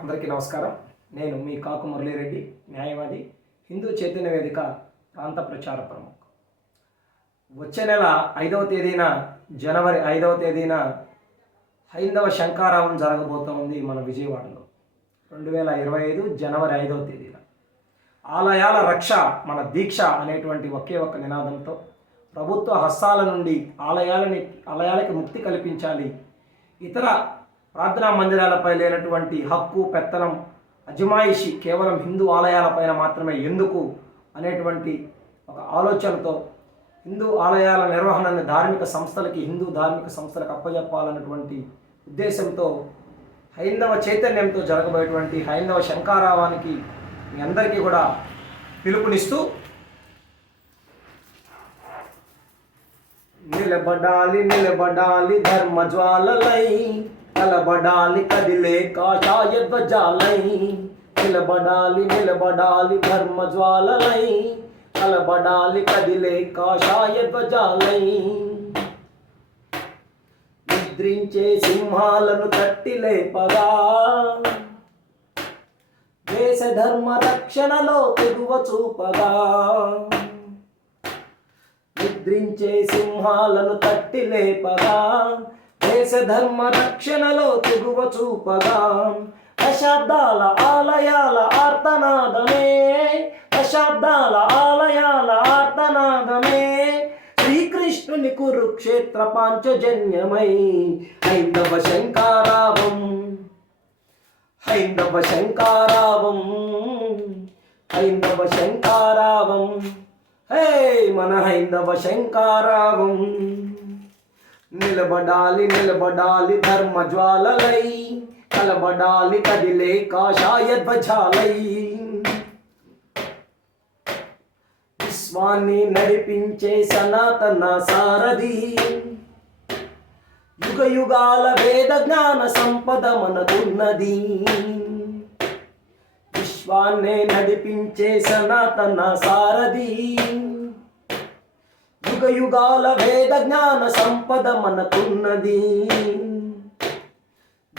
అందరికీ నమస్కారం. నేను మీ కాకు మురళీరెడ్డి న్యాయవాది హిందూ చైతన్య వేదిక ప్రాంత ప్రచార ప్రముఖ. వచ్చే నెల ఐదవ తేదీన జనవరి ఐదవ తేదీన హైందవ శంకారావం జరగబోతోంది మన విజయవాడలో. రెండు వేల ఇరవై ఐదు జనవరి ఐదవ తేదీన. ఆలయాల రక్ష మన దీక్ష అనేటువంటి ఒకే ఒక్క నినాదంతో ప్రభుత్వ హస్తాల నుండి ఆలయాలని ఆలయాలకి ముక్తి కల్పించాలి. ఇతర ప్రార్థనా మందిరాలపై లేనటువంటి హక్కు పెత్తనం అజమాయిషి కేవలం హిందూ ఆలయాలపైన మాత్రమే ఎందుకు అనేటువంటి ఒక ఆలోచనతో హిందూ ఆలయాల నిర్వహణను ధార్మిక సంస్థలకి హిందూ ధార్మిక సంస్థలకు అప్పజెప్పాలన్నటువంటి ఉద్దేశంతో హైందవ చైతన్యంతో జరగబోయేటువంటి హైందవ శంకారావానికి మీ అందరికీ కూడా పిలుపునిస్తూ నిలబడాలి నిలబడాలి ధర్మ జ్వాలలై కలబడాలి కదిలే కాషాయ ధ్వజాలై. నిలబడాలి నిలబడాలి ధర్మ జ్వాలలై. కలబడాలి కదిలే కాషాయ ధ్వజాలై. నిద్రించే సింహాలను తట్టిలే పదా దేశ ధర్మ రక్షణలో తెగువ చూపగా. నిద్రించే సింహాలను తట్టిలే లేపగా. దేశ ధర్మ రక్షణలో తెగువ చూపగా దశాబ్దాల ఆలయాల ఆర్తనాదమే. దశాబ్దాల ఆలయాల ఆర్తనాదమే. శ్రీకృష్ణుని కురుక్షేత్ర పాంచజన్యమై హైందవ శంకారావం. హైందవ శంకారావం. హైందవ శంకారావం. హే మన హైందవ శంకారావం. నిలబడాలి నిలబడాలి ధర్మ జ్వాలలై కలబడాలి కదిలే కాషాయ ధ్వజాలై. విశ్వాన్ని నడిపించే సనాతన సారథి. యుగ యుగాల వేద జ్ఞాన సంపద మనకున్నది. విశ్వాన్నే నడిపించే సనాతన సారథి. యుగ యుగాల వేద జ్ఞాన సంపద మనకున్నది.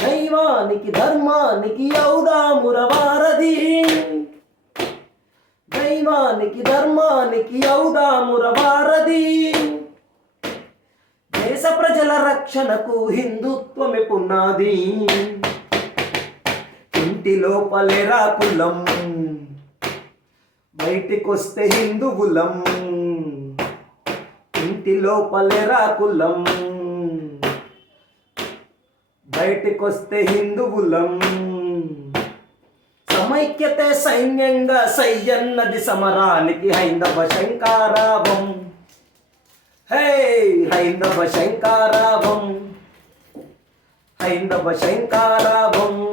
దైవానికి ధర్మానికి ఔదాముర వారధి. దైవానికి ధర్మానికి ఔదాముర వారధి. దేశ ప్రజల రక్షణకు హిందుత్వమే పునాది. ఇంటి లోపలే రాకులం బయటికొస్తే హిందువులం. ఇంటి లోపలేరా కులం. బయటికొస్తే హిందువులం. సమైక్యతే సైన్యంగా సయ్యన్నది సమరానికి హైందవ శంకారావం. హే హైందవ శంకారావం. హైందవ శంకారావం.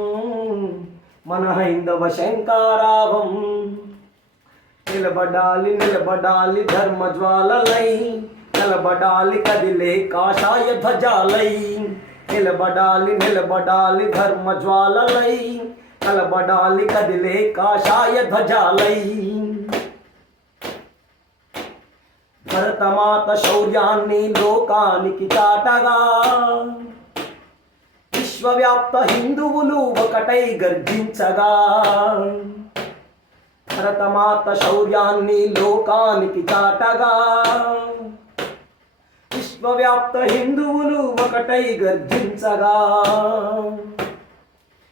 మన హైందవ శంకారావం. నిలబడాలి నిలబడాలి ధర్మ జ్వాలలై నిలబడాలి కదిలే కాషాయ ధ్వజాలై. నిలబడాలి నిలబడాలి ధర్మ జ్వాలలై నిలబడాలి కదిలే కాషాయ ధ్వజాలై. భరతమాత శౌర్యాన్ని లోకానికి చాటగా. విశ్వవ్యాప్త హిందువులు ఒకటై గర్జించగా. భరతమాత శౌర్యాన్ని లోకానికి చాటగా. విశ్వవ్యాప్త హిందువులు ఒకటై గర్జించగా.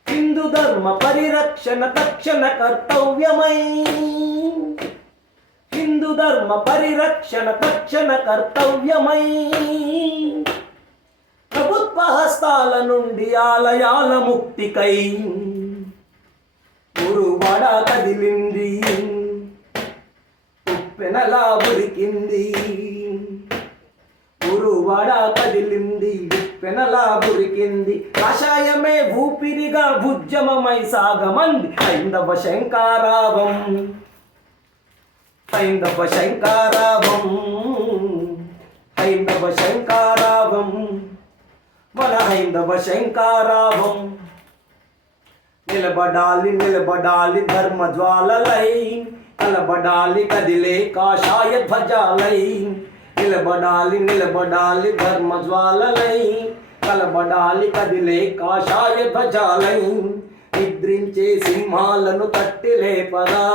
హిందూ ధర్మ పరిరక్షణ తక్షణ కర్తవ్యమై. హిందూ ధర్మ పరిరక్షణ తక్షణ కర్తవ్యమై. ప్రభుత్వ హస్తాల నుండి ఆలయాల ముక్తికై కదిలింది. ఉప్పెనలా ఉరికింది. గురువాడ కదిలింది ఉప్పెనలా ఉరికింది. కషాయమే ఊపిరిగా భుజమమై సాగమంది. ఐందవ శంకారావం ఐందవ శంకారావం ఐందవ శంకారావం మన ఐందవ శంకారావం. నిలబడాలి నిలబడాలి ధర్మ జ్వాలలై కలబడాలి కదిలే కాషాయ ధ్వజాలై నిలబడాలి నిలబడాలి ధర్మ జ్వాలలై కలబడాలి కదిలే కాషాయ ధ్వజాలై నిద్రించే సింహాలను తట్టి లేపదా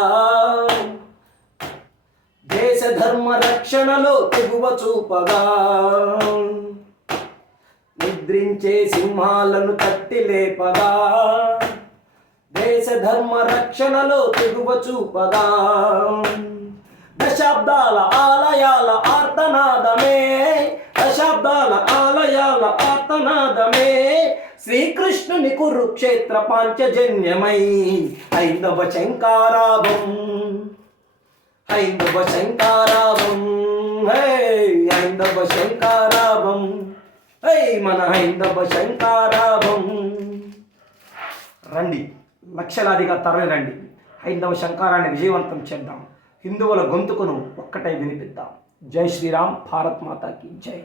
దేశ ధర్మ రక్షణలో తెగువ చూపగా నిద్రించే సింహాలను తట్టి లేపగా దేశ ధర్మ రక్షణలో తెగువ చూపగా దశాబ్దాల ఆలయాల ఆర్తనాదమే దశాబ్దాల ఆలయాల ఆర్తనాదమే. శ్రీకృష్ణుని కురుక్షేత్ర పాంచజన్యమై హైందవ శంకారాభం హైందవ శంకారాభం హైందవ శంకారాభం హై మన హైందవ శంకారాభం. రండి. లక్షలాదిగా తరలిరండి హైందవ శంకారాన్ని విజయవంతం చేద్దాం. హిందువుల గొంతుకును ఒక్కటై వినిపిద్దాం. జై శ్రీరామ్ భారత్ మాతాకి జై.